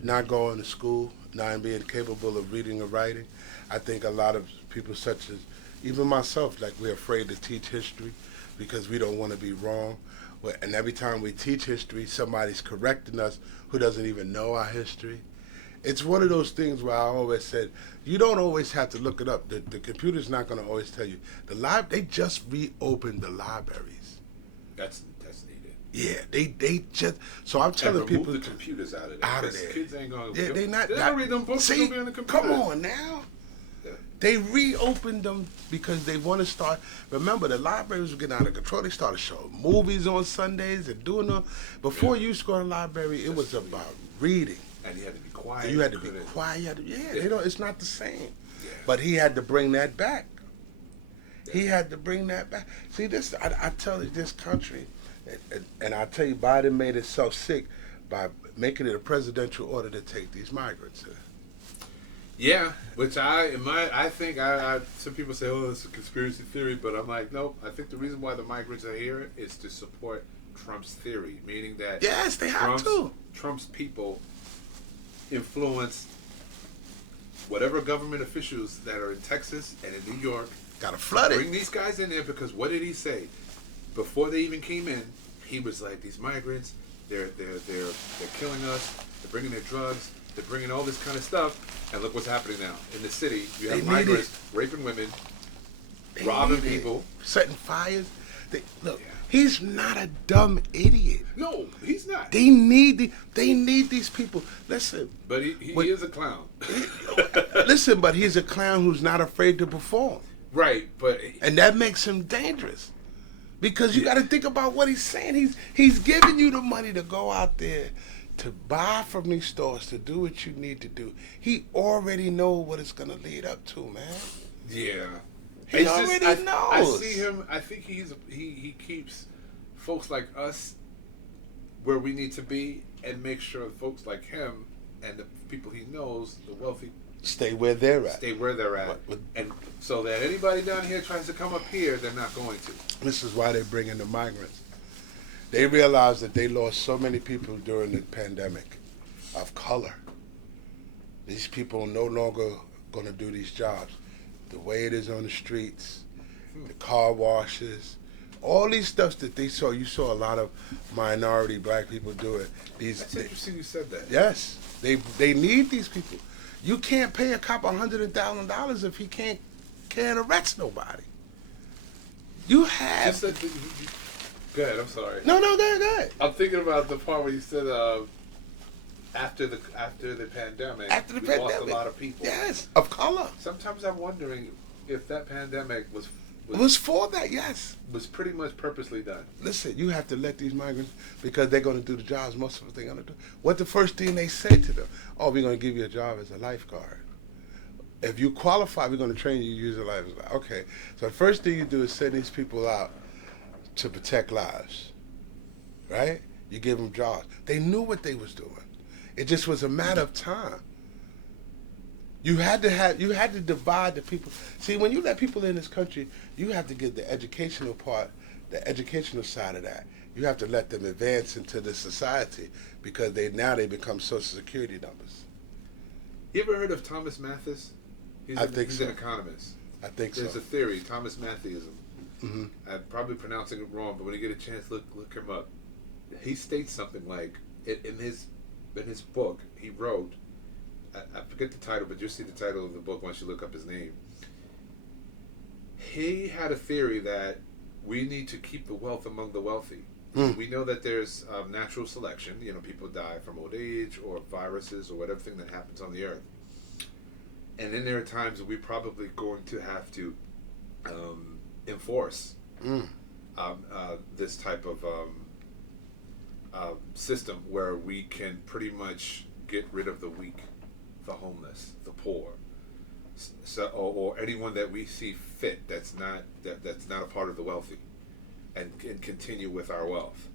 not going to school, not being capable of reading or writing. I think a lot of people such as, even myself, like we're afraid to teach history because we don't want to be wrong. And every time we teach history, somebody's correcting us who doesn't even know our history. It's one of those things where I always said, you don't always have to look it up. The computer's not going to always tell you. They just reopened the libraries. That's needed. Yeah, they just. So I'm telling people, the computers out of there. Out of there. Kids ain't going. Yeah, they're not. They're not reading them books. See, Be on the computer. come on now. Yeah. They reopened them because they want to start. Remember, the libraries were getting out of control. They started showing movies on Sundays and doing them. Before you used to go to the library, it was about reading. And you had to be quiet. You had to be quiet. It's not the same. Yeah. But he had to bring that back. Yeah. He had to bring that back. See, this I tell you, this country, and I tell you, Biden made itself sick by making it a presidential order to take these migrants in. Yeah, which I think some people say, oh, it's a conspiracy theory, but I'm like, no, I think the reason why the migrants are here is to support Trump's theory, meaning that yes, they have to. Trump's people influence whatever government officials that are in Texas and in New York. Gotta flood it. Bring these guys in there because what did he say? Before they even came in, he was like, these migrants, they're killing us, they're bringing their drugs, they're bringing all this kind of stuff, and look what's happening now. In the city, you have migrants raping women, robbing people. Setting fires. He's not a dumb idiot. No, he's not. They need these people. Listen. But he is a clown. Listen, but he's a clown who's not afraid to perform. Right, but... And that makes him dangerous. Because you got to think about what he's saying. He's giving you the money to go out there to buy from these stores, to do what you need to do. He already knows what it's going to lead up to, man. Yeah. He already knows. I see him. I think he keeps folks like us where we need to be, and make sure folks like him and the people he knows, the wealthy, stay where they're at. And so that anybody down here tries to come up here, they're not going to. This is why they bring in the migrants. They realize that they lost so many people during the pandemic of color. These people are no longer going to do these jobs. The way it is on the streets, the car washes, all these stuff that they saw. You saw a lot of minority black people do it. That's interesting you said that. Yes. They need these people. You can't pay a cop $100,000 if he can't arrest nobody. You have... Go ahead, I'm sorry. No, go ahead. I'm thinking about the part where you said after the pandemic, After the we pandemic, lost a lot of people. yes, of color. Sometimes I'm wondering if that pandemic was It was for that, yes. was pretty much purposely done. Listen, you have to let these migrants, because they're going to do the jobs most of they're going to do. What the first thing they say to them? Oh, we're going to give you a job as a lifeguard. If you qualify, we're going to train you to use a lifeguard. Okay, so the first thing you do is send these people out to protect lives, right? You give them jobs. They knew what they was doing. It just was a matter of time. You had to divide the people. See, when you let people in this country, you have to get the educational part, the educational side of that. You have to let them advance into the society, because they become Social Security numbers. You ever heard of Thomas Mathis? He's so. an economist. I think There's so. a theory, Thomas Mathism. Mm-hmm. I'm probably pronouncing it wrong, but when you get a chance, look him up. He states something like, in his book, he wrote, I forget the title, but you'll see the title of the book once you look up his name. He had a theory that we need to keep the wealth among the wealthy. We know that there's natural selection. You know, people die from old age or viruses or whatever thing that happens on the earth. And then there are times we're probably going to have to enforce this type of system where we can pretty much get rid of the weak, the homeless, the poor, so or anyone that we see fit that's not a part of the wealthy, and continue with our wealth.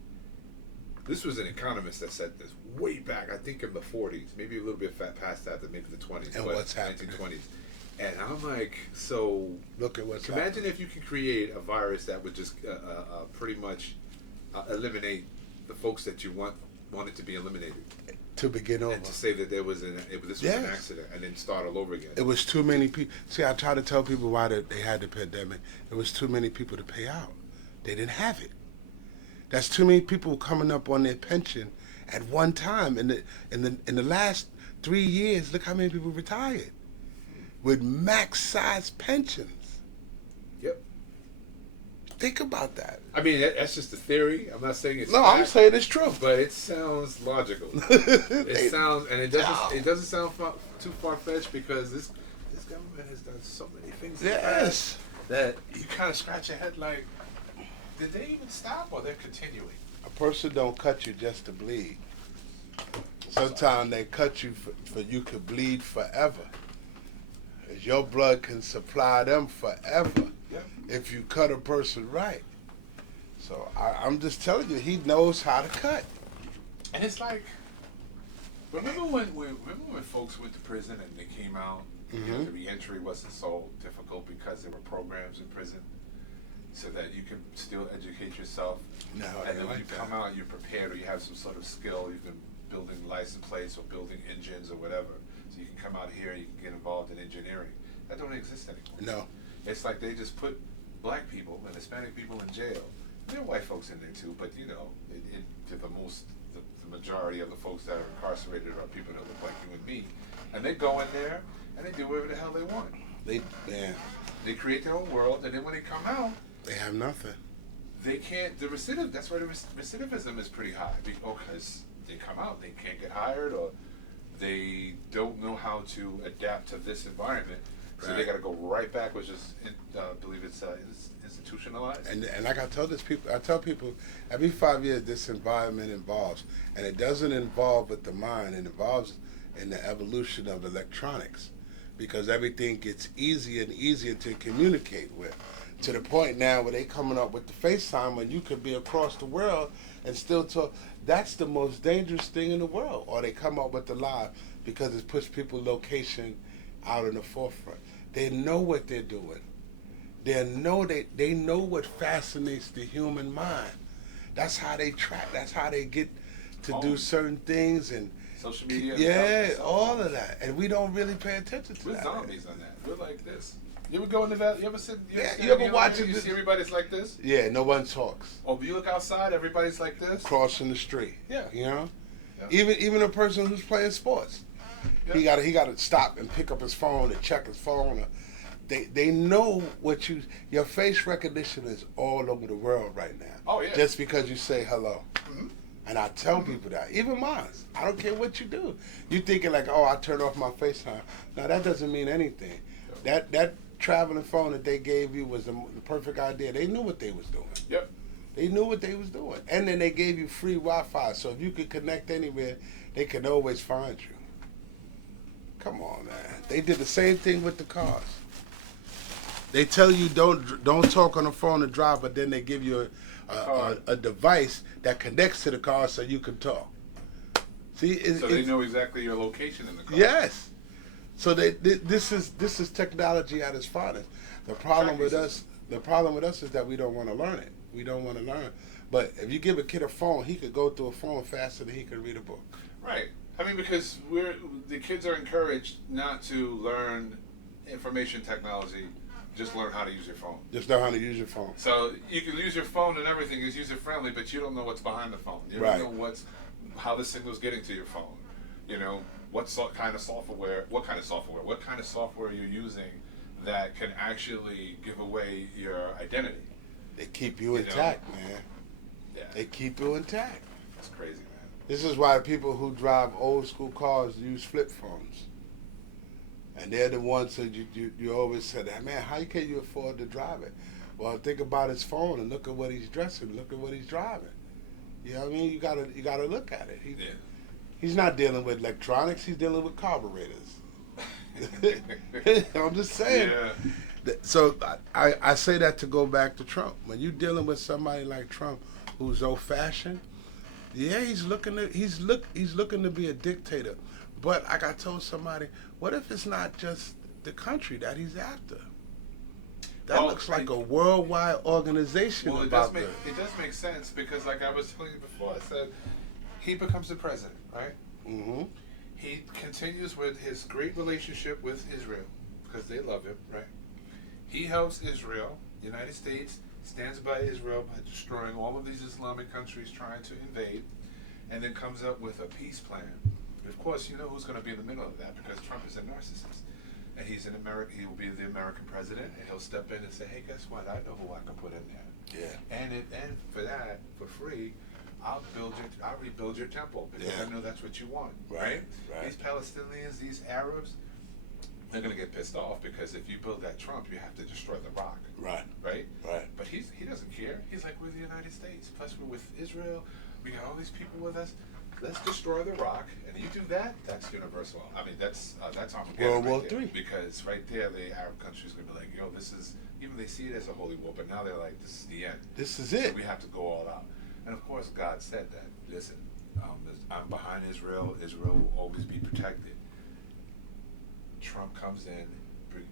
This was an economist that said this way back, I think in the 40s, maybe a little bit past that, maybe the 20s, and but what's happening? 1920s. And I'm like, so Look at what's imagine happening. if you could create a virus that would just pretty much eliminate the folks that you wanted to be eliminated, To begin over. and to say that this was an accident, and then start all over again. It was too many people. See, I try to tell people why they had the pandemic. It was too many people to pay out. They didn't have it. That's too many people coming up on their pension at one time. In the last 3 years, look how many people retired with max size pensions. Yep. Think about that. I mean, that's just a theory. I'm not saying it's No, fact, I'm saying it's true. but it sounds logical. It sounds, and it doesn't sound too far fetched, because this government has done so many things in the past Yes. that you kind of scratch your head like, did they even stop, or they're continuing? A person don't cut you just to bleed. Sometimes they cut you for you could bleed forever. As your blood can supply them forever. Yep. If you cut a person right. So I'm just telling you, he knows how to cut. And it's like, remember when folks went to prison and they came out, you know, the reentry wasn't so difficult because there were programs in prison, so that you can still educate yourself. No, and then when like you that. come out, you're prepared, or you have some sort of skill. You've been building license plates or building engines or whatever. So you can come out here and you can get involved in engineering. That don't exist anymore. No. It's like they just put black people and Hispanic people in jail. There are white folks in there too, but you know, the majority of the folks that are incarcerated are people that look like you and me. And they go in there and they do whatever the hell they want. They create their own world, and then when they come out, They have nothing. they can't, that's why the recidivism is pretty high, because they come out, they can't get hired, or they don't know how to adapt to this environment, so they got to go right back, which is, I believe it's institutionalized. And like I tell people, every 5 years this environment evolves, and it doesn't involve with the mind, it involves in the evolution of electronics, because everything gets easier and easier to communicate with. To the point now where they coming up with the FaceTime, when you could be across the world and still talk. That's the most dangerous thing in the world. Or they come up with the live, because it puts people's location out in the forefront. They know what they're doing. They know what fascinates the human mind. That's how they track. That's how they get to do certain things, and Social media. yeah, all of that. And we don't really pay attention to We're that. zombies on that. We're like this. You ever go in the valley? You ever sit? You ever stand in the watch elevator, it? You see everybody's like this. Yeah, no one talks. Or you look outside, everybody's like this. Crossing the street. Yeah. You know? Yeah. Even a person who's playing sports. Yeah. He gotta stop and pick up his phone and check his phone. They know what your face recognition is all over the world right now. Oh, yeah. Just because you say hello. Mhm. And I tell people that, even mine. I don't care what you do. You thinking like, oh, I turn off my FaceTime. No, that doesn't mean anything. That traveling phone that they gave you was the perfect idea. They knew what they was doing. Yep. They knew what they was doing. And then they gave you free Wi-Fi. So if you could connect anywhere, they could always find you. Come on, man. They did the same thing with the cars. They tell you don't talk on the phone and drive, but then they give you a device that connects to the car so you can talk. See, so they know exactly your location in the car. Yes. So this is technology at its finest. The problem with us is that we don't want to learn it. We don't want to learn. But if you give a kid a phone, he could go through a phone faster than he could read a book. Right. I mean, because the kids are encouraged not to learn information technology, just learn how to use your phone. Just know how to use your phone. So you can use your phone and everything is user friendly, but you don't know what's behind the phone. You don't know how the signal's getting to your phone. You know, what kind of software you're using that can actually give away your identity. They keep you intact, man. Yeah. They keep you intact. That's crazy, man. This is why people who drive old school cars use flip phones. And they're the ones that you always said, man, how can you afford to drive it? Well, think about his phone and look at what he's dressing. Look at what he's driving. You know what I mean? You gotta look at it. He's not dealing with electronics. He's dealing with carburetors. I'm just saying. Yeah. So I say that to go back to Trump. When you're dealing with somebody like Trump, who's old-fashioned, yeah, he's looking to be a dictator. But like I told somebody, what if it's not just the country that he's after? That looks like a worldwide organization. Well, it does make sense because, like I was telling you before, I said he becomes the president, right? Mm-hmm. He continues with his great relationship with Israel because they love him, right? He helps Israel. The United States stands by Israel by destroying all of these Islamic countries trying to invade, and then comes up with a peace plan. Of course, you know who's going to be in the middle of that because Trump is a narcissist. And he's in America. He will be the American president, and he'll step in and say, "Hey, guess what? I know who I can put in there. Yeah. And for that, for free, I'll rebuild your temple because I know that's what you want, right? These Palestinians, these Arabs, they're going to get pissed off because if you build that Trump, you have to destroy the rock, right? But he doesn't care. He's like, we're the United States. Plus, we're with Israel. We got all these people with us. Let's destroy the rock, and you do that. That's universal. I mean, that's Armageddon. World War III. Because right there, the Arab countries gonna be like, yo, this is. Even they see it as a holy war, but now they're like, this is the end. This is it. So we have to go all out. And of course, God said that. Listen, I'm behind Israel. Israel will always be protected. Trump comes in,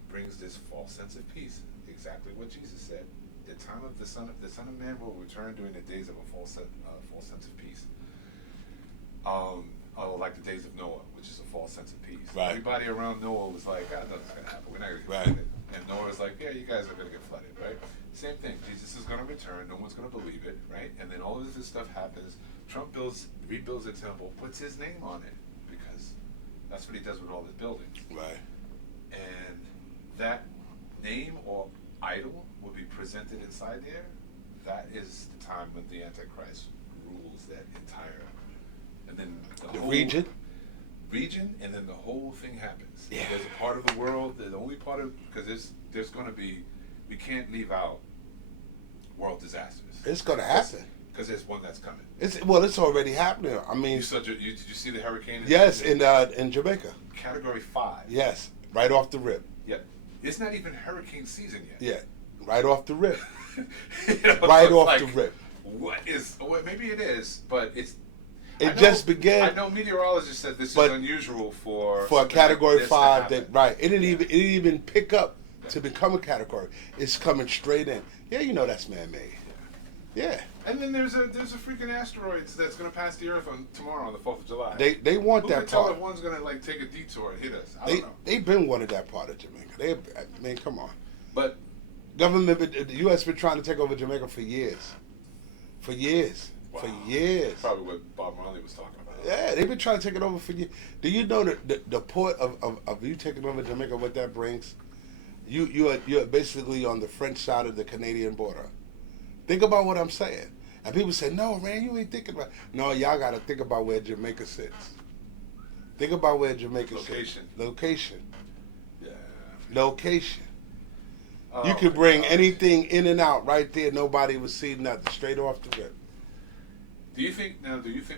brings this false sense of peace. Exactly what Jesus said. The time of the Son of Man will return during the days of a false sense of peace. Like the days of Noah, which is a false sense of peace. Right. Everybody around Noah was like, nothing's going to happen. We're not going to get flooded. And Noah was like, yeah, you guys are going to get flooded, right? Same thing. Jesus is going to return. No one's going to believe it, right? And then all of this stuff happens. Trump rebuilds a temple, puts his name on it, because that's what he does with all his buildings. Right. And that name or idol will be presented inside there. That is the time when the Antichrist rules that entire. And then the whole region, and then the whole thing happens. Yeah. There's a part of the world, the only part of, because there's going to be, we can't leave out world disasters. It's going to happen. Because there's one that's coming. It's already happening. I mean, did you see the hurricane? Yes, in Jamaica. Category 5. Yes, right off the rip. Yep. It's not even hurricane season yet. Yeah, right off the rip. Right off the rip. What is? Well, maybe it is, but it's. It just began. I know meteorologists said this is unusual for a Category 5. It didn't even pick up to become a category. It's coming straight in. Yeah, you know that's man-made. Yeah. And then there's a freaking asteroid that's going to pass the Earth tomorrow on the 4th of July. They want Who that can tell part. if one's going to take a detour and hit us? I don't know. They've been wanting that part of Jamaica. Come on. But the U.S. been trying to take over Jamaica for years. Wow. For years. Probably what Bob Marley was talking about. Yeah, they've been trying to take it over for years. Do you know the port of you taking over Jamaica, what that brings? You're basically on the French side of the Canadian border. Think about what I'm saying. And people say, no, man, you ain't thinking about. No, y'all got to think about where Jamaica sits. Think about where Jamaica Location. sits. Location. Yeah. Location. Oh, You could bring gosh. anything in and out right there. Nobody would see nothing. Straight off the rip. Do you think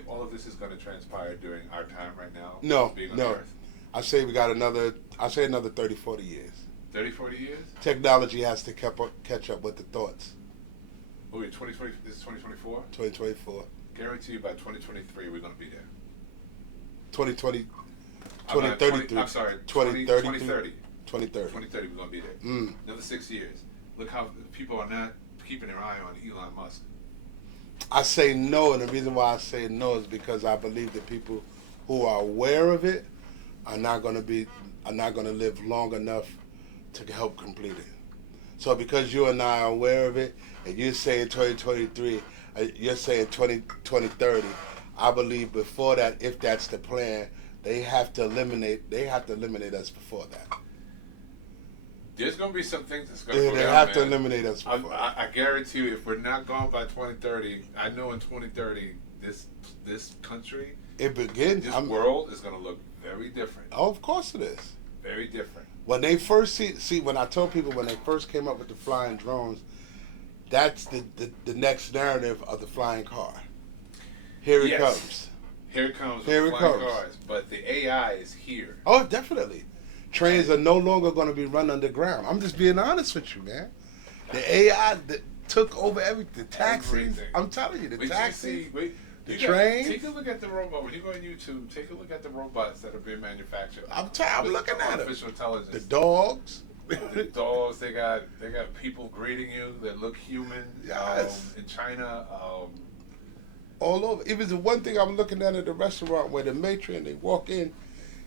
all of this is going to transpire during our time right now? No, being on no. the Earth? I say we got another 30, 40 years. 30, 40 years? Technology has to catch up with the thoughts. Oh, wait, 2020, this is 2024? 2024. Guarantee you by 2023 we're going to be there. 2020, I'm not- 2033. I'm sorry, 2030. 2030. 2030. 2030 we're going to be there. Mm. Another 6 years. Look how people are not keeping their eye on Elon Musk. I say no, and the reason why I say no is because I believe that people who are aware of it are not going to live long enough to help complete it. So because you and I are aware of it, and you're saying 2023, you're saying 2030, I believe before that, if that's the plan, they have to eliminate us before that. There's going to be some things that's going to go They down, have to man. eliminate us before that. I guarantee you, if we're not gone by 2030, I know in 2030, this country, It begins. this world is going to look very different. Oh, of course it is. Very different. When they first see when I tell people when they first came up with the flying drones, that's the next narrative of the flying car. Here it Yes. comes. Here it comes. Here with it flying comes. cars, but the AI is here. Oh, definitely. Trains are no longer going to be run underground. I'm just being honest with you, man. The AI that took over everything. The taxis. Everything. I'm telling you, the taxis. The trains. Take a look at the robot. When you go on YouTube, take a look at the robots that are being manufactured. I'm with looking at it. artificial intelligence. The dogs. The dogs. They got people greeting you that look human. Yes. In China. All over. Even the one thing I'm looking at the restaurant where the matron, they walk in,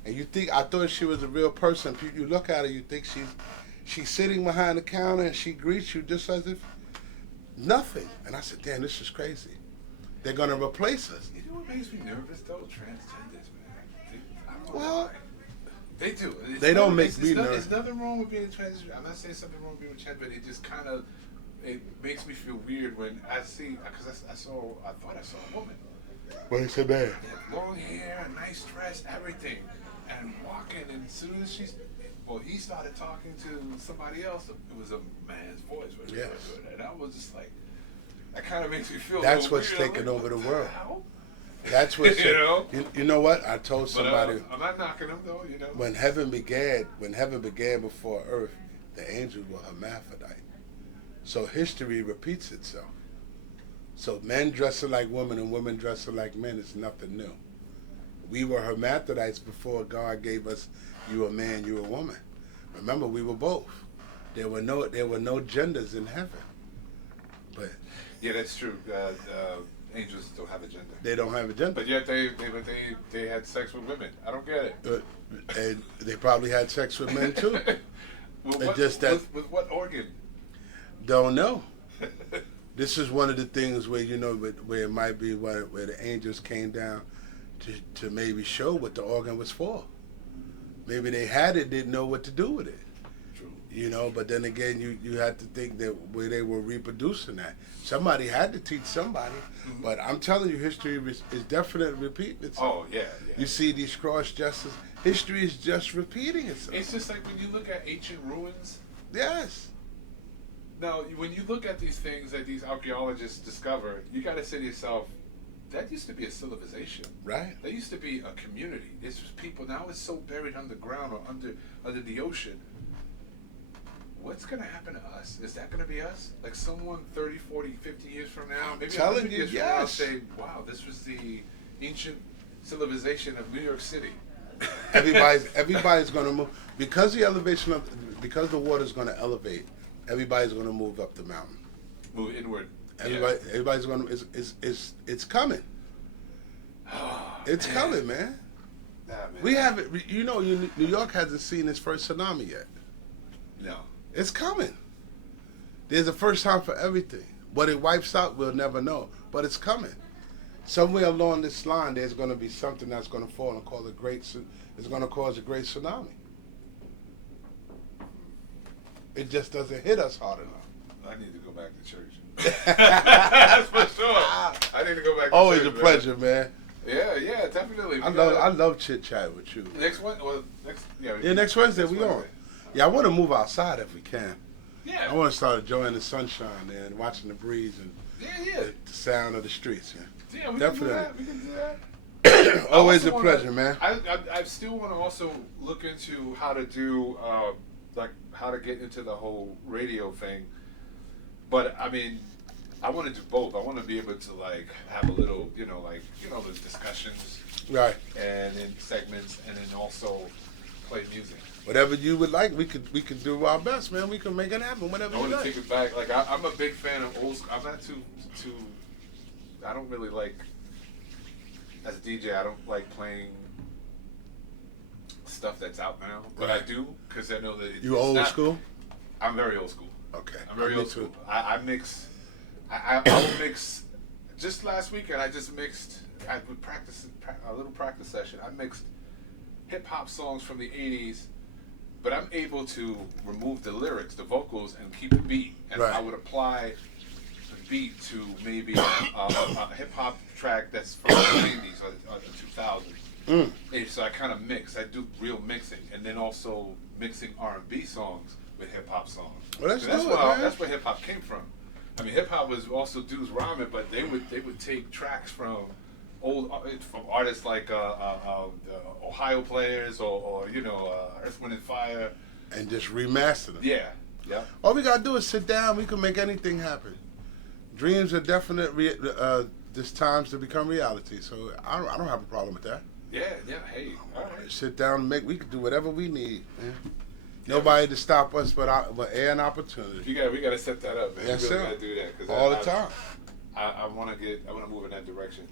and you think, I thought she was a real person. You look at her, you think she's sitting behind the counter and she greets you just as if nothing. And I said, damn, this is crazy. They're going to replace us. You know what makes me nervous though? Transgenders, man. I don't know Well, why. They do. They don't make me nervous. There's nothing wrong with being transgender. I'm not saying something wrong with being trans, but it just kind of it makes me feel weird when I see because I thought I saw a woman. What is it, man? Had long hair, a nice dress, everything, and walking. And as soon as he started talking to somebody else. It was a man's voice. Yes. And I was just like, that kind of makes me feel. That's a what's weird. taking Like, over the what world. hell? That's what You know? You know what? I told But somebody I'm not knocking them though. You know. when heaven began before earth, the angels were hermaphrodite. So history repeats itself. So men dressing like women and women dressing like men is nothing new. We were hermaphrodites before God gave us, you a man, you a woman. Remember, we were both. There were no genders in heaven. But Yeah, that's true. Angels don't have a gender. they don't have a gender. But yet they had sex with women. I don't get it. And they probably had sex with men too. With what organ? Don't know. This is one of the things where where it might be where the angels came down to maybe show what the organ was for. Maybe they had it, didn't know what to do with it. True. But then again, you had to think that where they were reproducing that. Somebody had to teach somebody. Mm-hmm. But I'm telling you, history is definitely repeating itself. Oh yeah. You see these cross-justice, history is just repeating itself. It's just like when you look at ancient ruins. Yes. Now, when you look at these things that these archaeologists discover, you got to say to yourself, that used to be a civilization. Right. That used to be a community. This was people. Now it's so buried underground or under the ocean. What's going to happen to us? Is that going to be us? Like someone 30, 40, 50 years from now? Maybe telling 100 you, years from now yes. say, wow, this was the ancient civilization of New York City. Everybody's going to move because because the water's going to elevate. Everybody's going to move up the mountain. Move inward. Everybody's going to. It's coming. It's coming, man. Nah, man. We haven't. New York hasn't seen its first tsunami yet. No. It's coming. There's a first time for everything. What it wipes out, we'll never know. But it's coming. Somewhere along this line, there's going to be something that's going to fall and cause it's going to cause a great tsunami. It just doesn't hit us hard enough. I need to go back to church. That's for sure. I need to go back to Always church. a pleasure, man. Yeah, definitely. I love chit chat with you. Next one, well, next Wednesday we on. Yeah, I want to move outside if we can. Yeah. I want to start enjoying the sunshine and watching the breeze and the sound of the streets. Yeah, we definitely. We can do that. Always a pleasure, man. I still want to also look into how to do like how to get into the whole radio thing. But I mean, I want to do both. I want to be able to like have a little, the discussions, right, and then segments, and then also play music. Whatever you would like, we could do our best, man. We can make it happen. Whatever. I you want to like. take it back. Like I'm a big fan of old school. I'm not too. I don't really like. As a DJ, I don't like playing stuff that's out now, but I do because I know that you old school. I'm very old school. Okay, I'm very old school. I mix. I will mix. Just last weekend, I just mixed. I would practice a little practice session. I mixed hip hop songs from the '80s, but I'm able to remove the lyrics, the vocals, and keep the beat. And I would apply the beat to maybe a hip hop track that's from the '90s or the 2000s. So I kind of mix. I do real mixing, and then also mixing R&B songs with hip hop songs. Well, that's where hip hop came from. I mean, hip hop was also dudes rhyming, but they would take tracks from from artists like Ohio Players or Earth, Wind and Fire, and just remaster them. Yeah. All we gotta do is sit down. We can make anything happen. Dreams are definite. This times to become reality. So I don't have a problem with that. Yeah. Hey, all right. Sit down and make. We can do whatever we need. Man. Nobody to stop us, but air and opportunity. We gotta set that up, man. Yes, we really sir. gotta do that All the time. I want to move in that direction.